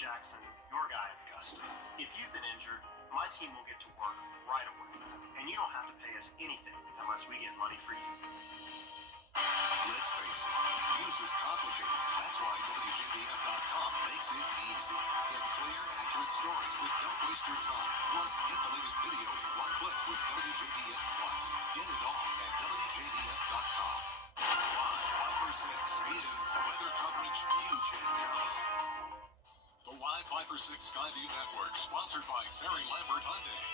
Jackson, your guy at Augusta. If you've been injured, my team will get to work right away. And you don't have to pay us anything unless we get money for you. Let's face it, news is complicated. That's why WJBF.com makes it easy. Get clear, accurate stories that don't waste your time. Plus, get the latest video in one click with WJBF Plus. Get it all at WJBF.com. Live 5 for 6 is weather coverage you can count on. The Live 5 for 6 Skyview Network, sponsored by Terry Lambert Hyundai.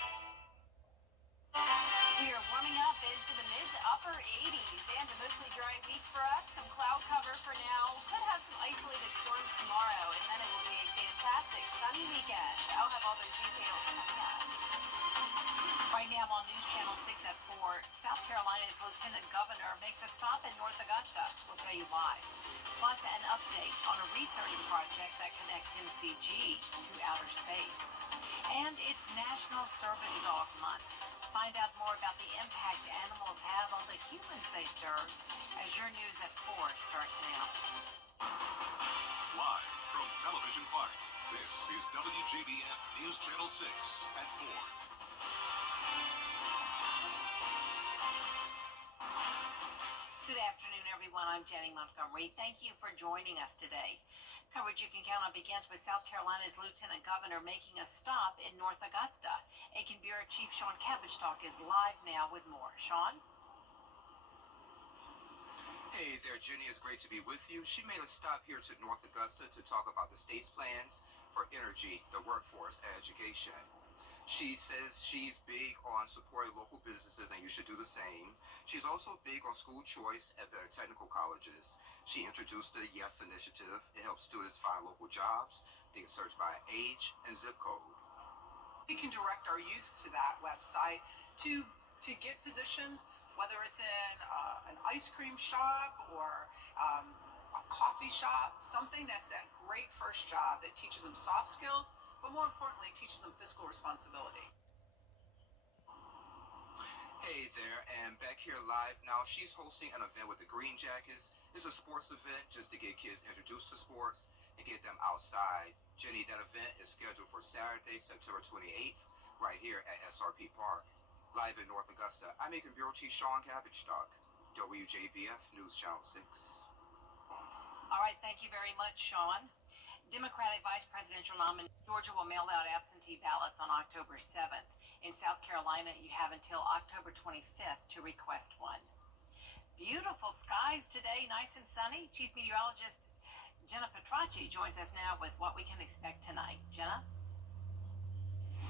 We are warming up into the mid to upper 80s and a mostly dry week for us. Some cloud cover for now. Could have some isolated storms tomorrow, and then it will be a fantastic sunny weekend. I'll have all those details coming up. Right now on News Channel 6 at 4, South Carolina's Lieutenant Governor makes a stop in North Augusta. We'll tell you why. Plus, an update on a research project that connects MCG to outer space. And it's National Service Dog Month. Find out more about the impact animals have on the humans they serve as your news at 4 starts now. Live from Television Park, this is WJBF News Channel 6 at 4. Good afternoon, everyone. I'm Jenny Montgomery. Thank you for joining us today. Coverage you can count on begins with South Carolina's Lieutenant Governor making a stop in North Augusta. Aiken Bureau Chief Sean Cabbage is live now with more. Sean? Hey there, Jenny. It's great to be with you. She made a stop here to North Augusta to talk about the state's plans for energy, the workforce, and education. She says she's big on supporting local businesses, and you should do the same. She's also big on school choice at the technical colleges. She introduced the YES initiative. It helps students find local jobs. They can search by age and zip code. We can direct our youth to that website to get positions, whether it's in an ice cream shop or a coffee shop, something that's a great first job that teaches them soft skills, but more importantly, teaches them fiscal responsibility. Hey there, and back here live now, she's hosting an event with the Green Jackets. It's a sports event just to get kids introduced to sports and get them outside. Jenny, that event is scheduled for Saturday, September 28th, right here at SRP Park. Live in North Augusta, I'm Aiken Bureau Chief Sean Cabbage, WJBF News Channel 6. All right, thank you very much, Sean. Democratic Vice Presidential nominee Georgia will mail out absentee ballots on October 7th. In South Carolina, you have until October 25th to request one. Beautiful skies today, nice and sunny. Chief Meteorologist Jenna Petracci joins us now with what we can expect tonight. Jenna?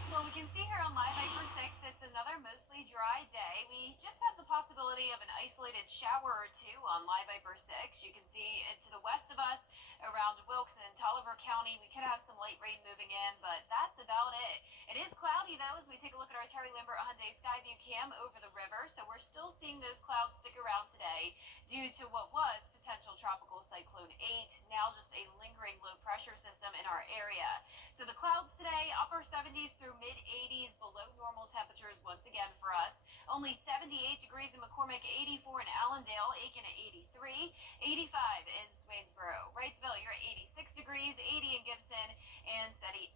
Well, we can see here on Live 8 for 6, it's another mostly dry day. We just have the possibility of an isolated shower or two on Live 8 for 6. You can see to the west of us around Wilkes and Tolliver County, we could have some light rain moving in, but that's about it. It is cloudy, though, as we take a look at our Terry Lambert Hyundai Skyview cam over the river. So we're still seeing those clouds stick around today due to what was potential tropical cyclone 8, now just a lingering low pressure system in our area. So the clouds today, upper 70s through mid 80s, below normal temperatures once again for us. Only 78 degrees in McCormick, 84 in Allendale, Aiken at 83, 85 in Swainsboro. Wrightsville, you're at 86 degrees, 80 in Gibson, and 78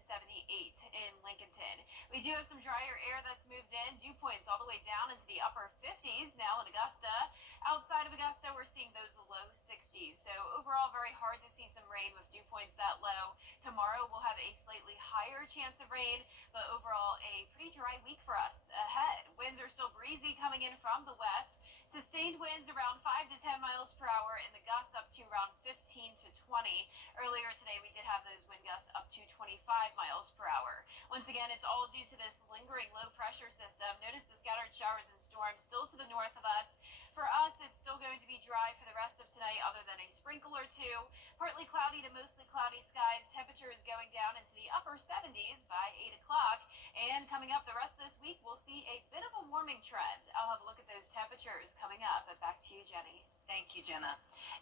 in Lincolnton. We do have some drier air that's moved in. Dew points all the way down into the upper 50s now in Augusta. Outside of Augusta, we're seeing those low 60s. So overall, very hard to see some rain with dew points that low. Tomorrow, we'll have a slightly higher chance of rain, but overall, a pretty dry week for us ahead. Winds are still breezy coming in from the west. Sustained winds around 5 to 10 miles per hour, and the gusts up to around 15 to 20. Earlier today, we did have those wind gusts up to 25 miles per hour. Once again, it's all due to this lingering low pressure system. Notice the scattered showers and storms still to the north of us. For us, it's still going to be dry for the rest of tonight, other than a sprinkle or two. Partly cloudy to mostly cloudy skies. Temperature is going down into the upper 70s by 8 o'clock. And coming up the rest of this week, we'll see a bit of a warming trend. I'll have a look at those temperatures coming up. But back to you, Jenny. Thank you, Jenna.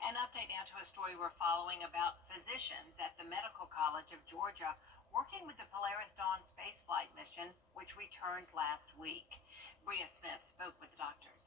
An update now to a story we're following about physicians at the Medical College of Georgia working with the Polaris Dawn spaceflight mission, which returned last week. Bria Smith spoke with doctors.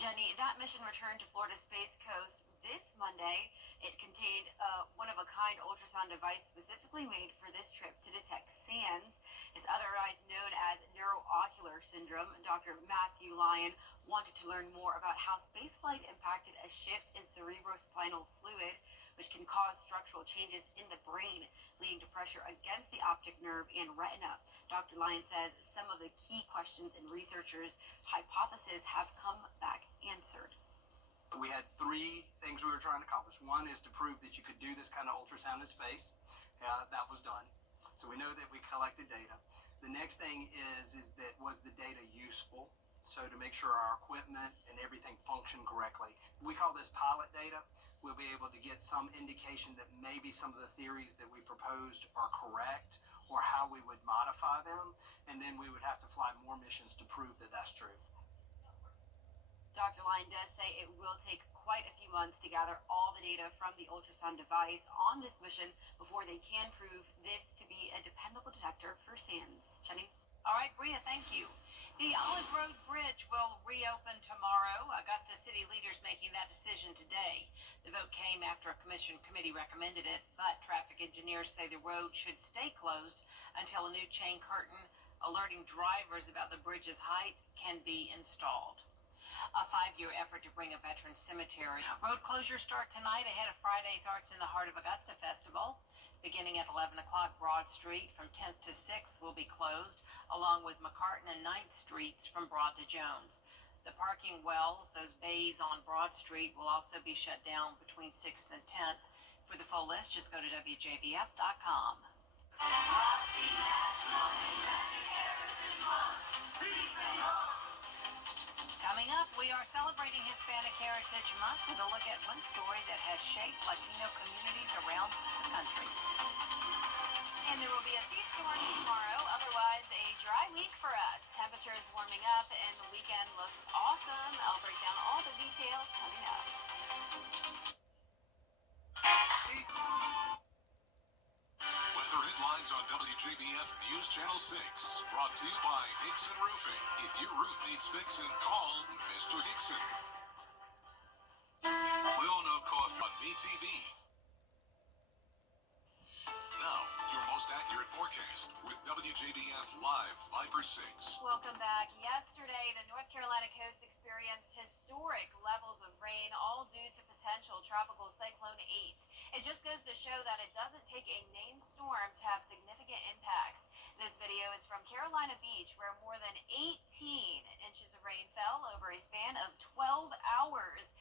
Jenny, that mission returned to Florida Space Coast this Monday. It contained a one-of-a-kind behind ultrasound device specifically made for this trip to detect SANS. It's otherwise known as neuroocular syndrome. Dr. Matthew Lyon wanted to learn more about how spaceflight impacted a shift in cerebrospinal fluid, which can cause structural changes in the brain, leading to pressure against the optic nerve and retina. Dr. Lyon says some of the key questions in researchers' hypothesis have come back answered. We had three things we were trying to accomplish. One is to prove that you could do this kind of ultrasound in space. That was done. So we know that we collected data. The next thing is that was the data useful? So to make sure our equipment and everything functioned correctly. We call this pilot data. We'll be able to get some indication that maybe some of the theories that we proposed are correct or how we would modify them. And then we would have to fly more missions to prove that that's true. Dr. Lyon does say it will take quite a few months to gather all the data from the ultrasound device on this mission before they can prove this to be a dependable detector for SANS. Jenny? All right, Bria, thank you. The Olive Road Bridge will reopen tomorrow. Augusta City leaders making that decision today. The vote came after a committee recommended it, but traffic engineers say the road should stay closed until a new chain curtain alerting drivers about the bridge's height can be installed. A 5-year effort to bring a veteran cemetery. Road closures start tonight ahead of Friday's Arts in the Heart of Augusta Festival. Beginning at 11 o'clock, Broad Street from 10th to 6th will be closed, along with McCartan and 9th Streets from Broad to Jones. The parking wells, those bays on Broad Street, will also be shut down between 6th and 10th. For the full list, just go to WJBF.com. Coming up, we are celebrating Hispanic Heritage Month with a look at one story that has shaped Latino communities around the country. And there will be a few storms tomorrow, otherwise a dry week for us. Temperatures warming up and the weekend looks awesome. I'll break down all the details coming up. Weather headlines on WJBF News Channel 6. Brought to you by Hickson Roofing. If your roof needs fixing, call Mr. Hickson. We all know cost on MeTV. Now, your most accurate forecast with WJBF Live Viper 6. Welcome back. Yesterday, the North Carolina coast experienced historic levels of rain, all due to potential tropical cyclone 8. It just goes to show that it doesn't take a named storm to have significant impacts. This video is from Carolina Beach, where more than 18 inches of rain fell over a span of 12 hours.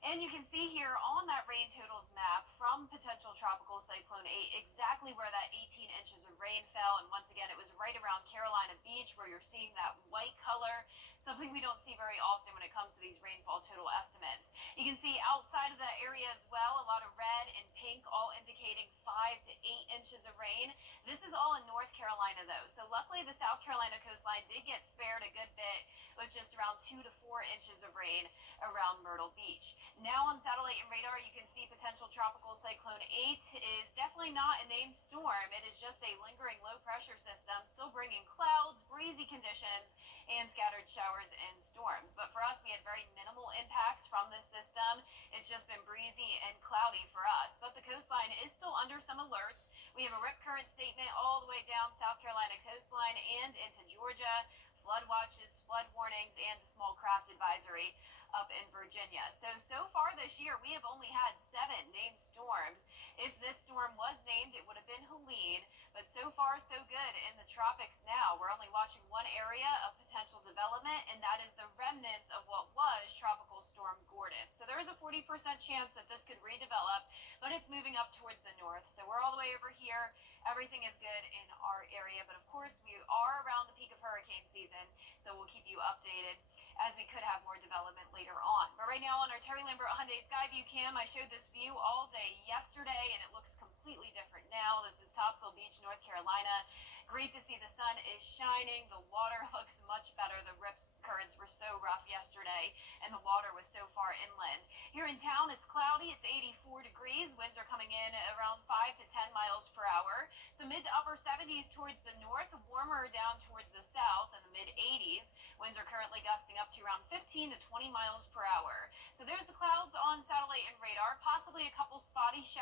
And you can see here on that rain totals map from potential tropical cyclone 8 exactly where that 18 inches of rain fell. And once again, it was right around Carolina Beach where you're seeing that white color, something we don't see very often when it comes to these rainfall total estimates. You can see outside of the area as well, a lot of red and pink, all indicating 5 to 8 inches of rain. This is all in North Carolina though. So luckily the South Carolina coastline did get spared a good bit with just around 2 to 4 inches of rain around Myrtle Beach. Now on satellite and radar, you can see potential tropical cyclone 8 is definitely not a named storm. It is just a lingering low pressure system, still bringing clouds, breezy conditions, and scattered showers and storms. But for us, we had very minimal impacts from this system. It's just been breezy and cloudy for us. But the coastline is still under some alerts. We have a rip current statement all the way down South Carolina coastline and into Georgia. Flood watches, flood warnings, and a small craft advisory up in Virginia. So far this year, we have only had 7 named storms. If this storm was named, it would have been Helene, but so far so good in the tropics now. We're only watching one area of potential development, and that is the remnants of what was Tropical Storm Gordon. So there is a 40% chance that this could redevelop, but it's moving up towards the north. So we're all the way over here. Everything is good in our area, but of course we are around the peak of hurricane season, so we'll keep you updated as we could have more development later on. But right now on our Terry Lambert Hyundai Skyview cam, I showed this view all day yesterday, and it looks completely different now. This is Topsail Beach, North Carolina. Great to see the sun is shining. The water looks much better. The rip currents were so rough yesterday, and the water was so far inland. Here in town, it's cloudy. It's 84 degrees. Winds are coming in around 5 to 10 miles per hour. So mid to upper 70s towards the north, warmer down towards the south, and the mid 80s. Winds are currently gusting up to around 15 to 20 miles per hour. So there's the clouds on satellite and radar, possibly a couple spotty showers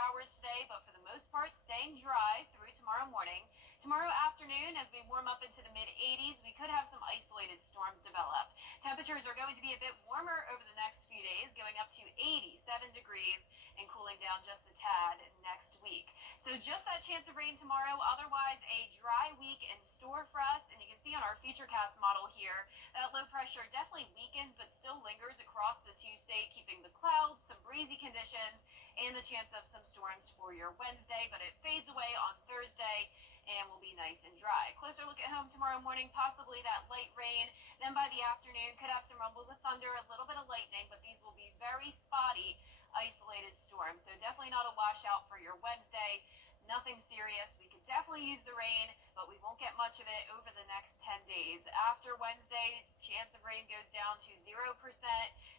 going to be a bit warmer over the next few days, going up to 87 degrees and cooling down just a tad next week. So just that chance of rain tomorrow. Otherwise, a dry week in store for us. And you can see on our Futurecast model here that low pressure definitely weakens but still lingers across the two-state, keeping the clouds, some breezy conditions, and the chance of some storms for your Wednesday. But it fades away on Thursday and will be nice and dry. Closer look at home tomorrow morning, possibly that light rain. Then by the afternoon, could have some rumbles of thunder, a little bit of lightning, but these will be very spotty, isolated storms. So definitely not a washout for your Wednesday. Nothing serious. We could definitely use the rain, but we won't get much of it over the next 10 days. After Wednesday, chance of rain goes down to 0%.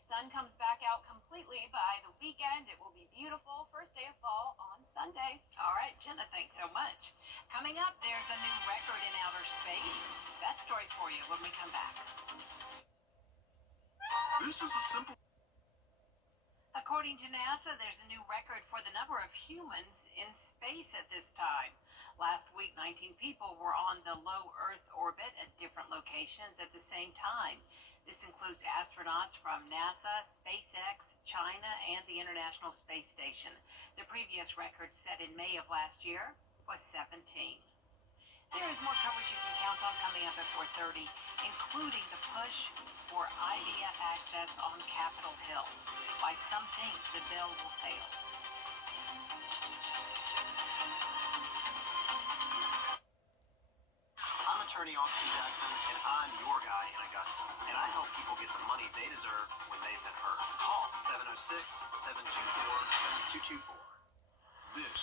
Sun comes back out completely by the weekend. It will be beautiful. First day of fall on Sunday. All right, Jenna, thanks so much. Coming up, there's a new record in outer space. That story for you when we come back. This is a simple. According to NASA, there's a new record for the number of humans in space at this time. Last week, 19 people were on the low Earth orbit at different locations at the same time. This includes astronauts from NASA, SpaceX, China, and the International Space Station. The previous record set in May of last year was 17. There is more coverage you can count on coming up at 4:30, including the push for IVF access on Capitol Hill. Why some think the bill will fail. I'm attorney Austin Jackson, and I'm your guy in Augusta. And I help people get the money they deserve when they've been hurt. Call 706-724-7224. This